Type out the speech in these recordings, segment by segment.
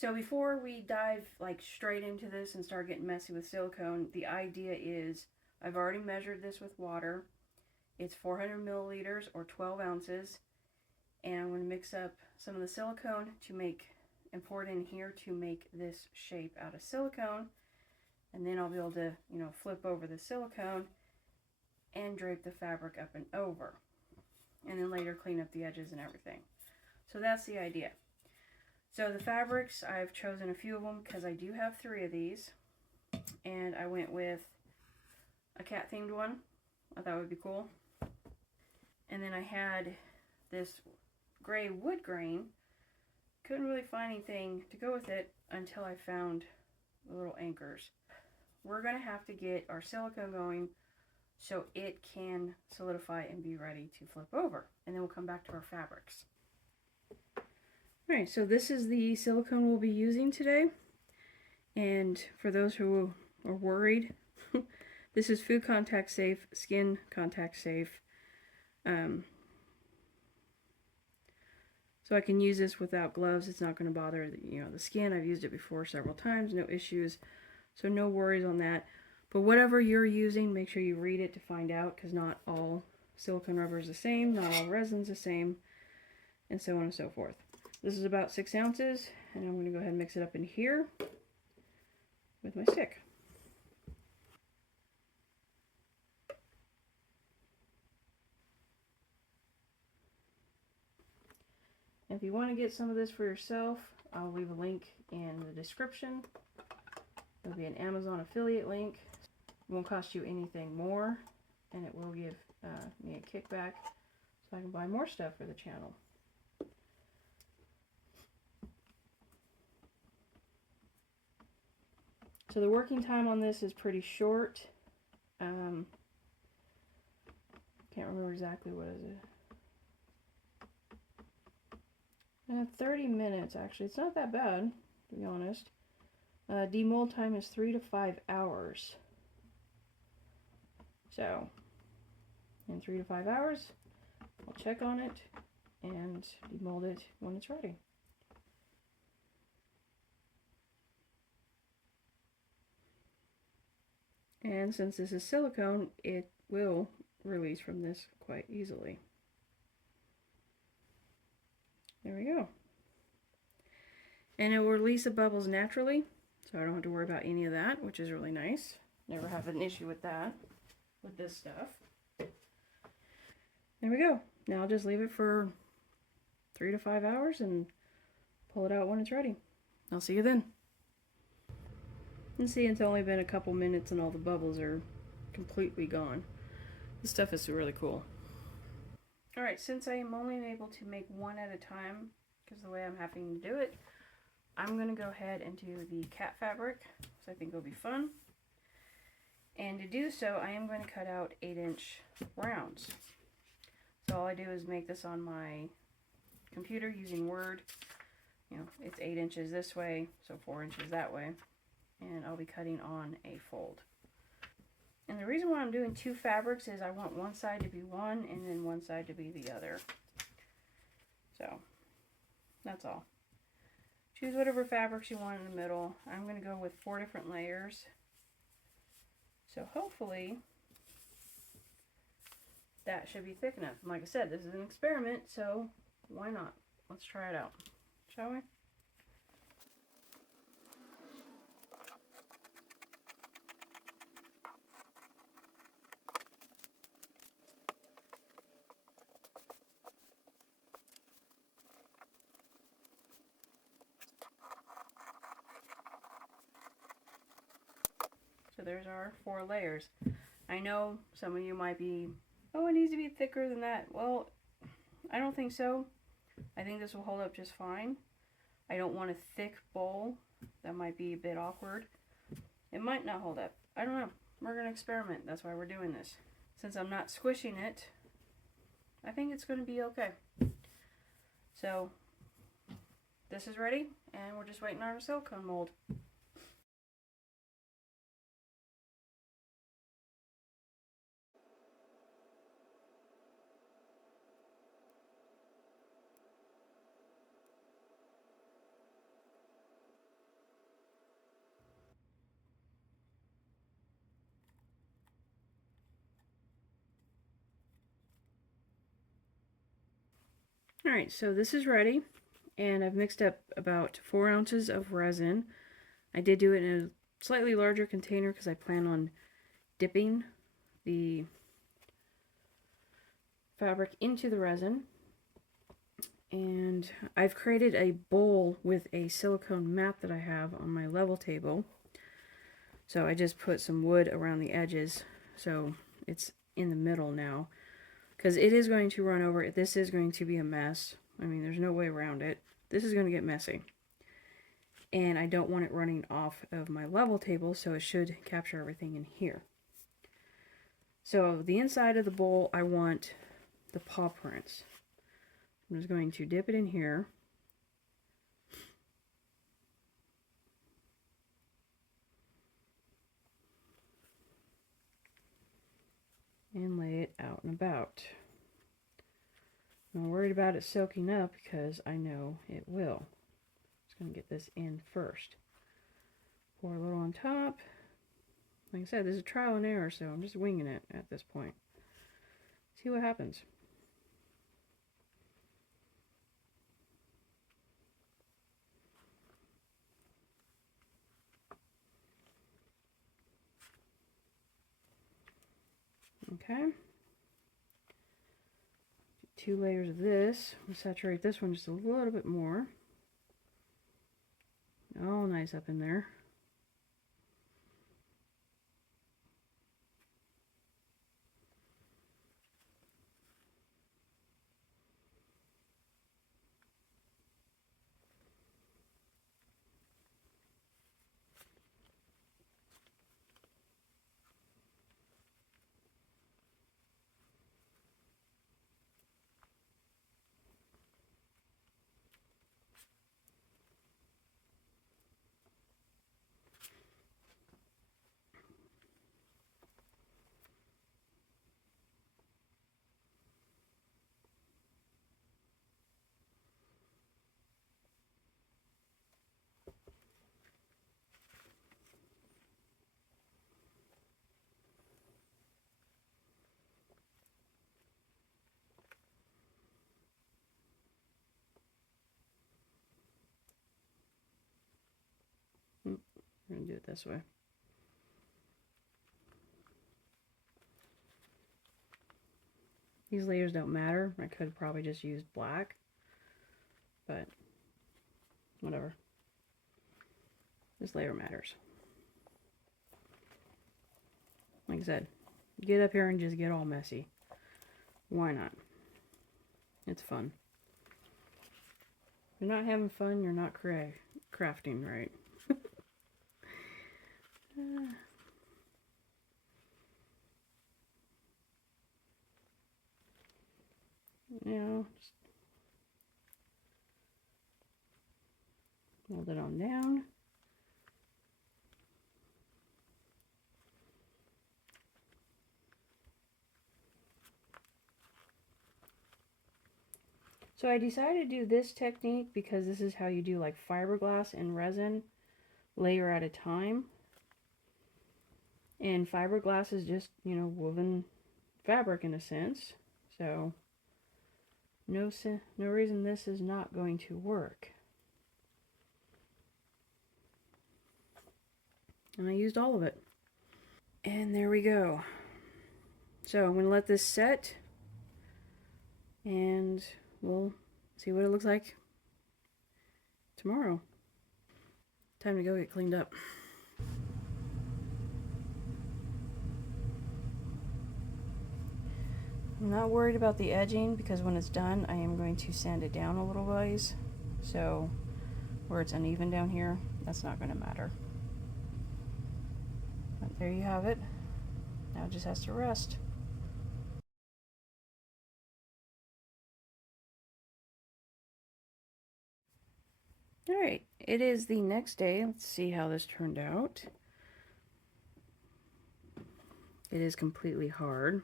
So before we dive like straight into this and start getting messy with silicone, the idea is I've already measured this with water. It's 400 milliliters or 12 ounces. And I'm going to mix up some of the silicone to make and pour it in here to make this shape out of silicone. And then I'll be able to, flip over the silicone and drape the fabric up and over. And then later clean up the edges and everything. So that's the idea. So the fabrics, I've chosen a few of them because I do have 3 of these. And I went with a cat themed one. I thought it would be cool. And then I had this gray wood grain. Couldn't really find anything to go with it until I found the little anchors. We're going to have to get our silicone going so it can solidify and be ready to flip over. And then we'll come back to our fabrics. Alright, so this is the silicone we'll be using today. And for those who are worried, this is food contact safe, skin contact safe. So I can use this without gloves. It's not going to bother the skin. I've used it before several times, no issues. So no worries on that. But whatever you're using, make sure you read it to find out, because not all silicone rubber is the same, not all resin's the same, and so on and so forth. This is about 6 ounces, and I'm going to go ahead and mix it up in here with my stick. If you want to get some of this for yourself, I'll leave a link in the description. It'll be an Amazon affiliate link. It won't cost you anything more, and it will give me a kickback so I can buy more stuff for the channel. So the working time on this is pretty short. Can't remember exactly what is it. 30 minutes actually. It's not that bad, to be honest. Demold time is 3 to 5 hours. So in 3 to 5 hours, I'll check on it and demold it when it's ready. And since this is silicone, it will release from this quite easily. There we go. And it will release the bubbles naturally, so I don't have to worry about any of that, which is really nice. Never have an issue with that, with this stuff. There we go. Now I'll just leave it for 3 to 5 hours and pull it out when it's ready. I'll see you then. And see, it's only been a couple minutes and all the bubbles are completely gone. This stuff is really cool. Alright, since I am only able to make one at a time, because the way I'm having to do it, I'm going to go ahead and do the cat fabric, so I think it'll be fun. And to do so, I am going to cut out 8-inch rounds. So all I do is make this on my computer using Word. It's 8 inches this way, so 4 inches that way. And I'll be cutting on a fold. And the reason why I'm doing 2 fabrics is I want one side to be one and then one side to be the other. So, that's all. Choose whatever fabrics you want in the middle. I'm going to go with 4 different layers. So hopefully that should be thick enough. And like I said, this is an experiment, so why not? Let's try it out, shall we? So there's our 4 layers. I know some of you might be, oh, it needs to be thicker than that. Well, I don't think so. I think this will hold up just fine. I don't want a thick bowl. That might be a bit awkward. It might not hold up. I don't know. We're going to experiment. That's why we're doing this. Since I'm not squishing it, I think it's going to be okay. So, this is ready, and we're just waiting on our silicone mold. Alright, so this is ready, and I've mixed up about 4 ounces of resin. I did do it in a slightly larger container because I plan on dipping the fabric into the resin. And I've created a bowl with a silicone mat that I have on my level table. So I just put some wood around the edges so it's in the middle now. Because it is going to run over. This is going to be a mess. I mean, there's no way around it. This is going to get messy. And I don't want it running off of my level table, so it should capture everything in here. So the inside of the bowl, I want the paw prints. I'm just going to dip it in here. And lay it out and about. I'm not worried about it soaking up because I know it will. Just going to get this in first. Pour a little on top. Like I said, this is trial and error, so I'm just winging it at this point. See what happens. Okay. 2 layers of this. We'll saturate this one just a little bit more. All nice up in there. I'm going to do it this way. These layers don't matter. I could probably just use black, but whatever. This layer matters. Like I said, get up here and just get all messy. Why not? It's fun. If you're not having fun, you're not crafting right. You know, just hold it on down. So I decided to do this technique because this is how you do like fiberglass and resin, layer at a time. And fiberglass is just, you know, woven fabric in a sense. So no reason this is not going to work. And I used all of it. And there we go. So I'm going to let this set and we'll see what it looks like tomorrow. Time to go get cleaned up. I'm not worried about the edging because when it's done I am going to sand it down a little ways. So where it's uneven down here, that's not going to matter. But there you have it. Now it just has to rest. Alright, it is the next day. Let's see how this turned out. It is completely hard.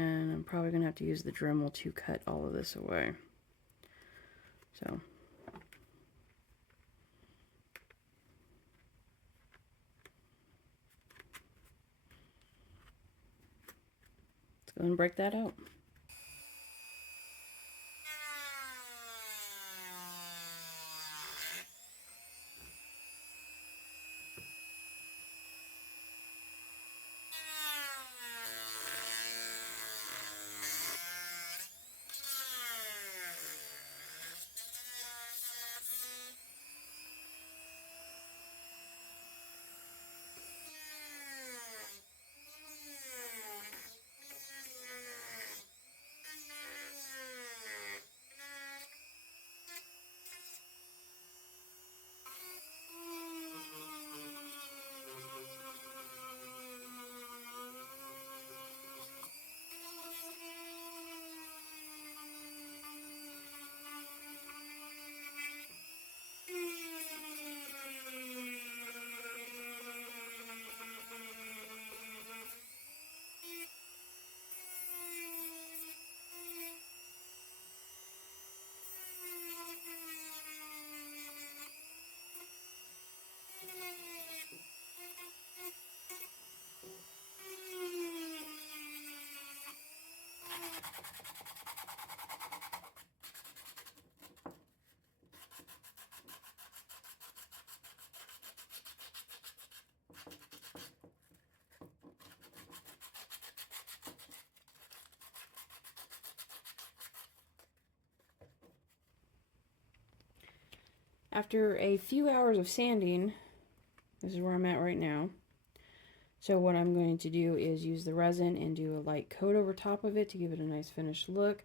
And I'm probably going to have to use the Dremel to cut all of this away. So. Let's go and break that out. After a few hours of sanding, this is where I'm at right now. So what I'm going to do is use the resin and do a light coat over top of it to give it a nice finished look.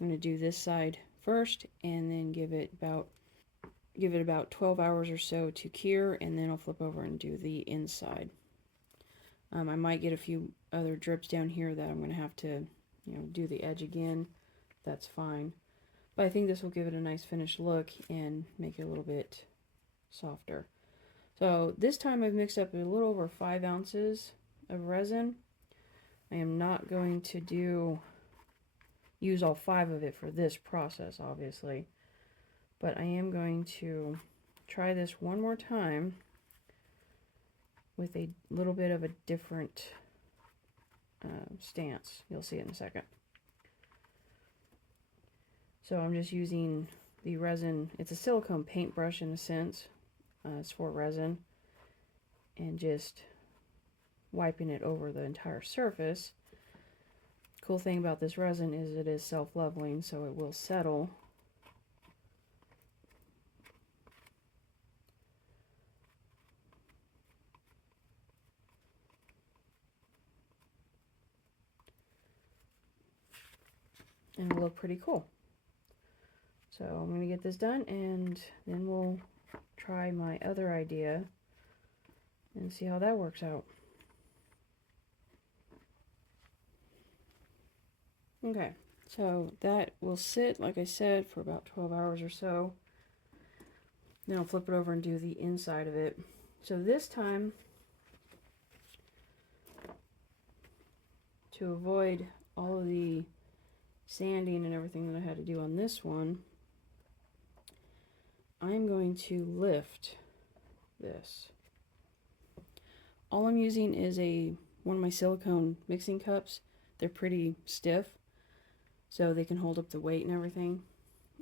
I'm going to do this side first and then give it about 12 hours or so to cure, and then I'll flip over and do the inside. I might get a few other drips down here that I'm going to have to, do the edge again. That's fine. But I think this will give it a nice finished look and make it a little bit softer. So this time I've mixed up a little over 5 ounces of resin. I am not going to use all 5 of it for this process, obviously. But I am going to try this one more time with a little bit of a different stance. You'll see it in a second. So I'm just using the resin. It's a silicone paintbrush in a sense. It's for resin. And just wiping it over the entire surface. Cool thing about this resin is it is self-leveling, so it will settle. And it'll look pretty cool. So I'm going to get this done, and then we'll try my other idea and see how that works out. Okay, so that will sit, like I said, for about 12 hours or so. Then I'll flip it over and do the inside of it. So this time, to avoid all of the sanding and everything that I had to do on this one, I'm going to lift this. All I'm using is one of my silicone mixing cups. They're pretty stiff, so they can hold up the weight and everything.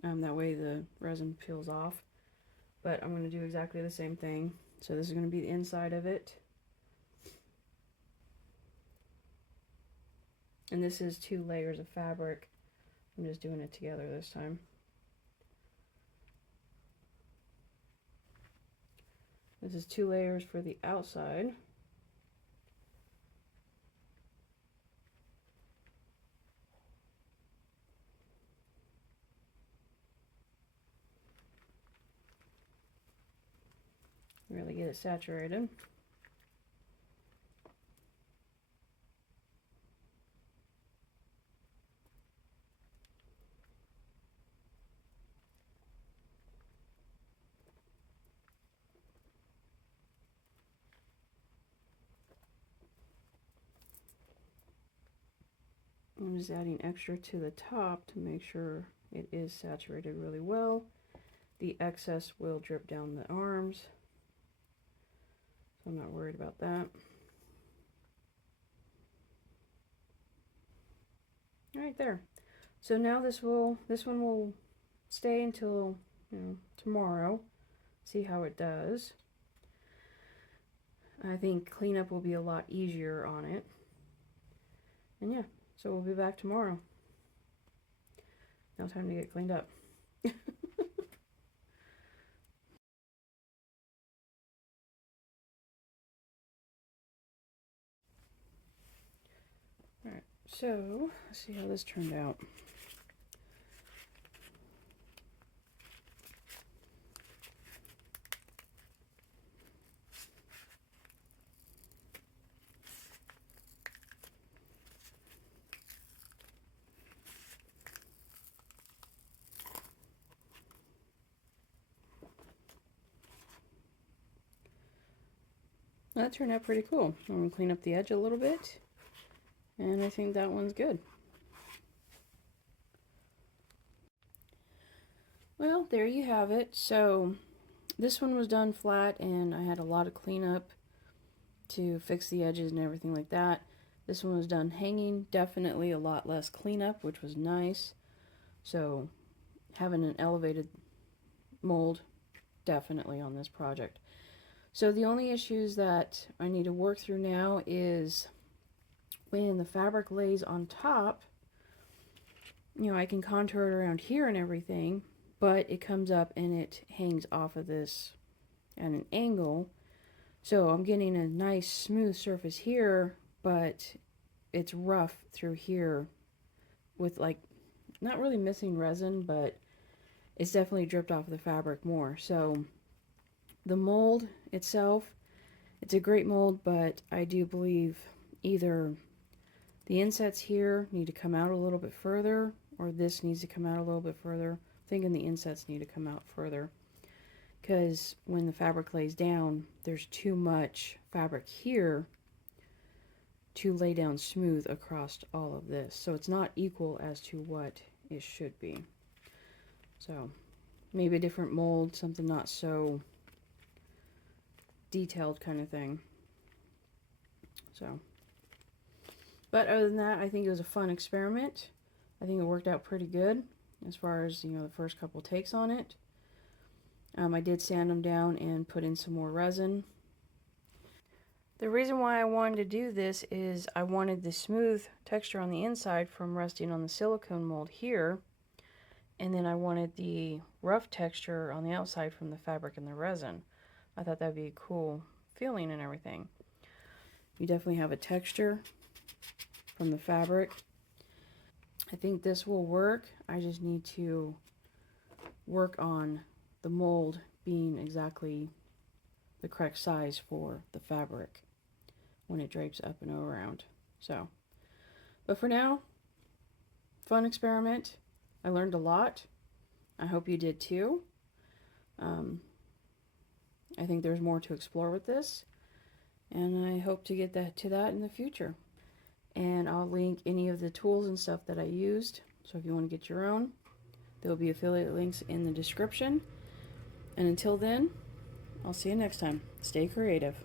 That way the resin peels off. But I'm going to do exactly the same thing. So this is going to be the inside of it. And this is 2 layers of fabric. I'm just doing it together this time. This is 2 layers for the outside. Really get it saturated. I'm just adding extra to the top to make sure it is saturated really well. The excess will drip down the arms, so I'm not worried about that. Right there. So now this one will stay until, you know, tomorrow. See how it does. I think cleanup will be a lot easier on it. And yeah, so we'll be back tomorrow. Now time to get cleaned up. Alright, so let's see how this turned out. That turned out pretty cool. I'm going to clean up the edge a little bit, and I think that one's good. Well, there you have it. So this one was done flat, and I had a lot of cleanup to fix the edges and everything like that. This one was done hanging, definitely a lot less cleanup, which was nice. So having an elevated mold, definitely on this project. So the only issues that I need to work through now is when the fabric lays on top, you know, I can contour it around here and everything, but it comes up and it hangs off of this at an angle. So I'm getting a nice smooth surface here, but it's rough through here with, like, not really missing resin, but it's definitely dripped off of the fabric more. So the mold itself, it's a great mold, but I do believe either the insets here need to come out a little bit further, or this needs to come out a little bit further. I'm thinking the insets need to come out further, because when the fabric lays down, there's too much fabric here to lay down smooth across all of this. So it's not equal as to what it should be. So maybe a different mold, something not so detailed kind of thing. So, but other than that, I think it was a fun experiment. I think it worked out pretty good as far as, you know, the first couple takes on it. I did sand them down and put in some more resin. The reason why I wanted to do this is I wanted the smooth texture on the inside from resting on the silicone mold here, and then I wanted the rough texture on the outside from the fabric and the resin. I thought that'd be a cool feeling and everything. You definitely have a texture from the fabric. I think this will work. I just need to work on the mold being exactly the correct size for the fabric when it drapes up and around. So, but for now, fun experiment. I learned a lot. I hope you did too. I think there's more to explore with this, and I hope to get to that in the future. And I'll link any of the tools and stuff that I used, so if you want to get your own, there will be affiliate links in the description. And until then, I'll see you next time. Stay creative.